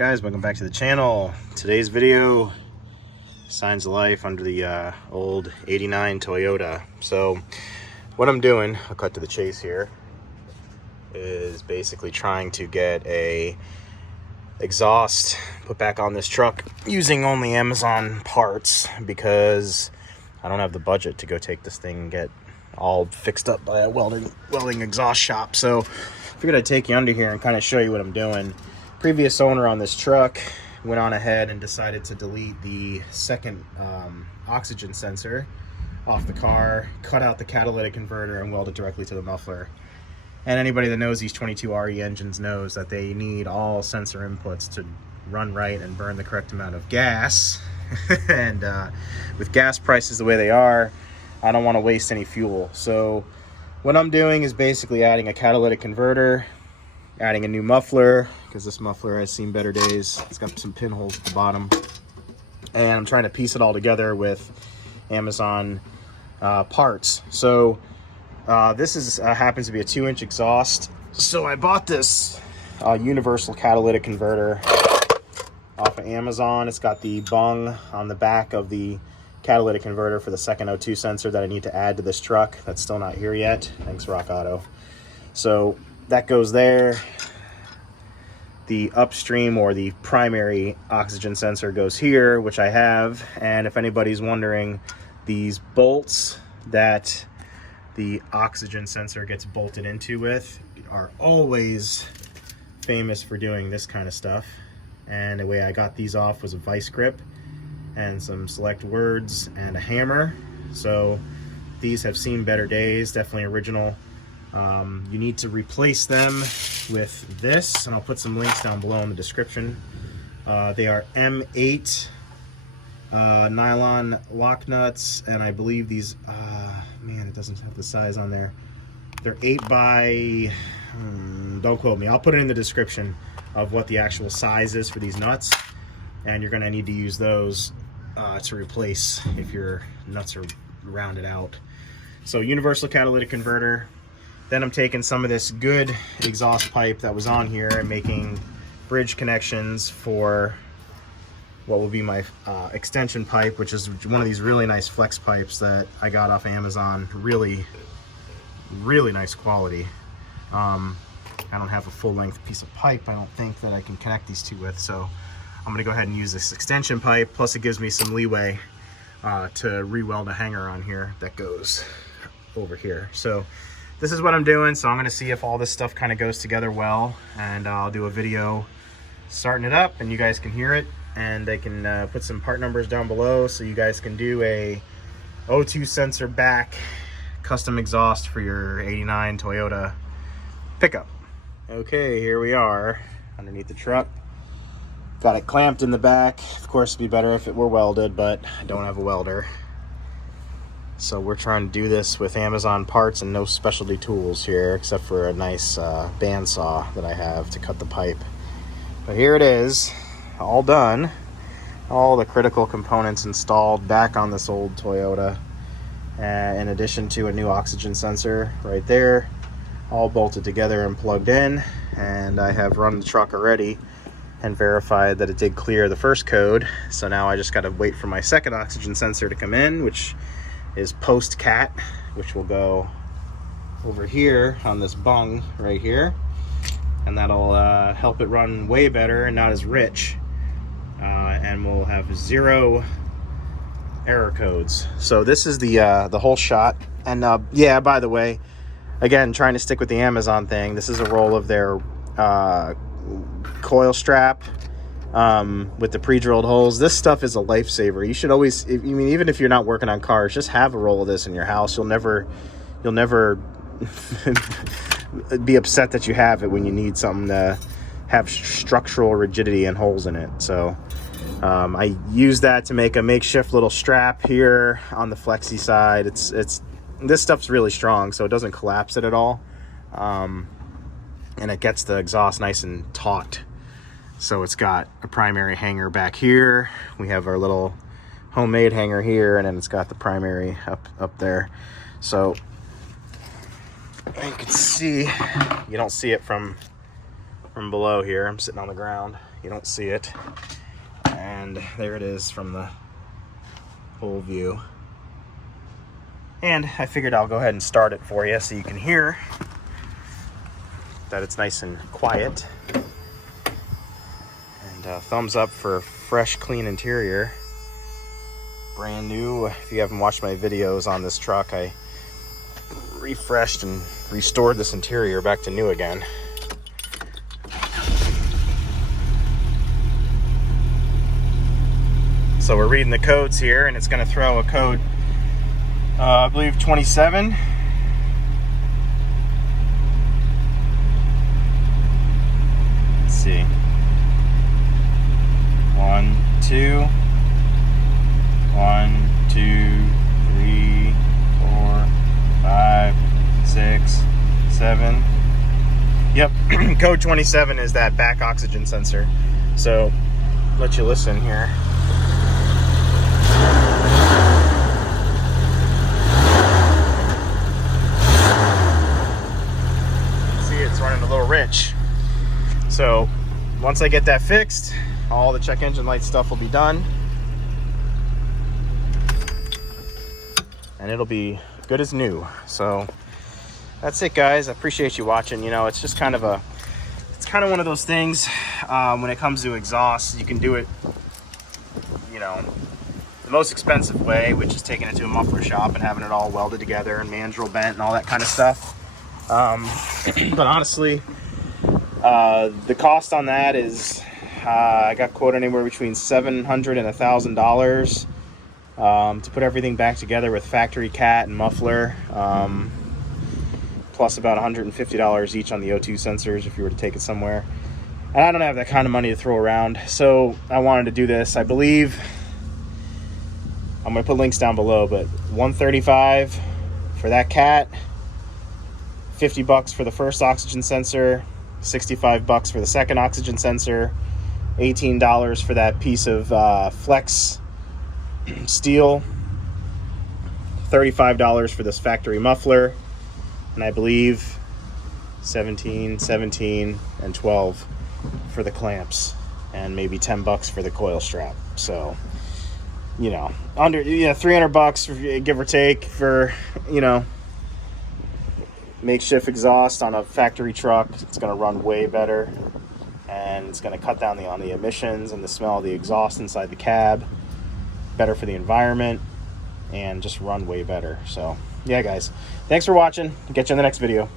Guys, welcome back to the channel. Today's video, signs of life under the old 89 Toyota. So what I'm doing, I'll cut to the chase here, is basically trying to get a exhaust put back on this truck using only Amazon parts, because I don't have the budget to go take this thing and get all fixed up by a welding exhaust shop. So I figured I'd take you under here and kind of show you what I'm doing. Previous owner on this truck went on ahead and decided to delete the second oxygen sensor off the car, cut out the catalytic converter, and weld it directly to the muffler. And anybody that knows these 22RE engines knows that they need all sensor inputs to run right and burn the correct amount of gas. And with gas prices the way they are, I don't want to waste any fuel. So what I'm doing is basically adding a catalytic converter, adding a new muffler, because this muffler has seen better days. It's got some pinholes at the bottom. And I'm trying to piece it all together with Amazon parts. So this is happens to be a 2-inch exhaust. So I bought this universal catalytic converter off of Amazon. It's got the bung on the back of the catalytic converter for the second O2 sensor that I need to add to this truck. That's still not here yet. Thanks, Rock Auto. So that goes there. The upstream, or the primary oxygen sensor, goes here, which I have. And if anybody's wondering, these bolts that the oxygen sensor gets bolted into with are always famous for doing this kind of stuff. And the way I got these off was a vice grip and some select words and a hammer. So these have seen better days, definitely original. You need to replace them with this, and I'll put some links down below in the description. They are M8 nylon lock nuts, and I believe these, man, it doesn't have the size on there. They're 8 by, don't quote me, I'll put it in the description of what the actual size is for these nuts, and you're going to need to use those to replace if your nuts are rounded out. So universal catalytic converter. Then I'm taking some of this good exhaust pipe that was on here and making bridge connections for what will be my extension pipe, which is one of these really nice flex pipes that I got off Amazon. Really nice quality. I don't have a full-length piece of pipe, I don't think, that I can connect these two with, so I'm gonna go ahead and use this extension pipe. Plus it gives me some leeway to re-weld a hanger on here that goes over here. So this is what I'm doing. So I'm gonna see if all this stuff kind of goes together well, and I'll do a video starting it up and you guys can hear it, and I can put some part numbers down below so you guys can do a O2 sensor back custom exhaust for your 89 Toyota pickup. Okay, here we are underneath the truck. Got it clamped in the back. Of course, it'd be better if it were welded, but I don't have a welder. So we're trying to do this with Amazon parts and no specialty tools here, except for a nice bandsaw that I have to cut the pipe. But here it is, all done. All the critical components installed back on this old Toyota. In addition to a new oxygen sensor right there, all bolted together and plugged in. And I have run the truck already and verified that it did clear the first code. So now I just gotta wait for my second oxygen sensor to come in, which is post cat, which will go over here on this bung right here, and that'll help it run way better and not as rich, and we'll have 0 error codes. So this is the whole shot. And yeah, by the way, again, trying to stick with the Amazon thing, this is a roll of their coil strap with the pre-drilled holes. This stuff is a lifesaver. You should always, even if you're not working on cars, just have a roll of this in your house. You'll never be upset that you have it when you need something to have structural rigidity and holes in it. So I use that to make a makeshift little strap here on the flexi side. This stuff's really strong, so it doesn't collapse it at all, and it gets the exhaust nice and taut. So it's got a primary hanger back here. We have our little homemade hanger here, and then it's got the primary up there. So you can see, you don't see it from from below here. I'm sitting on the ground. You don't see it. And there it is from the whole view. And I figured I'll go ahead and start it for you so you can hear that it's nice and quiet. And thumbs up for fresh, clean interior. Brand new. If you haven't watched my videos on this truck, I refreshed and restored this interior back to new again. So we're reading the codes here, and it's going to throw a code, I believe 27. Let's see. 1, 2. 1, 2, 3, 4, 5, 6, 7. Yep, code 27 is that back oxygen sensor. So, let you listen here. See, it's running a little rich. So, once I get that fixed, all the check engine light stuff will be done. And it'll be good as new. So that's it, guys. I appreciate you watching. You know, it's just kind of one of those things. When it comes to exhaust, you can do it, you know, the most expensive way, which is taking it to a muffler shop and having it all welded together and mandrel bent and all that kind of stuff. But honestly, the cost on that is, I got quoted anywhere between $700 and $1,000. To put everything back together with factory cat and muffler, plus about $150 each on the O2 sensors if you were to take it somewhere. And I don't have that kind of money to throw around, so I wanted to do this. I believe, I'm going to put links down below, but $135 for that cat, $50 for the first oxygen sensor, $65 for the second oxygen sensor, $18 for that piece of flex steel, $35 for this factory muffler, and I believe 17, and 12 for the clamps, and maybe $10 for the coil strap. So, you know, under $300 give or take for, you know, makeshift exhaust on a factory truck. It's going to run way better, and it's going to cut down on the emissions and the smell of the exhaust inside the cab. Better for the environment, and just run way better. So yeah, guys, thanks for watching. I'll get you in the next video.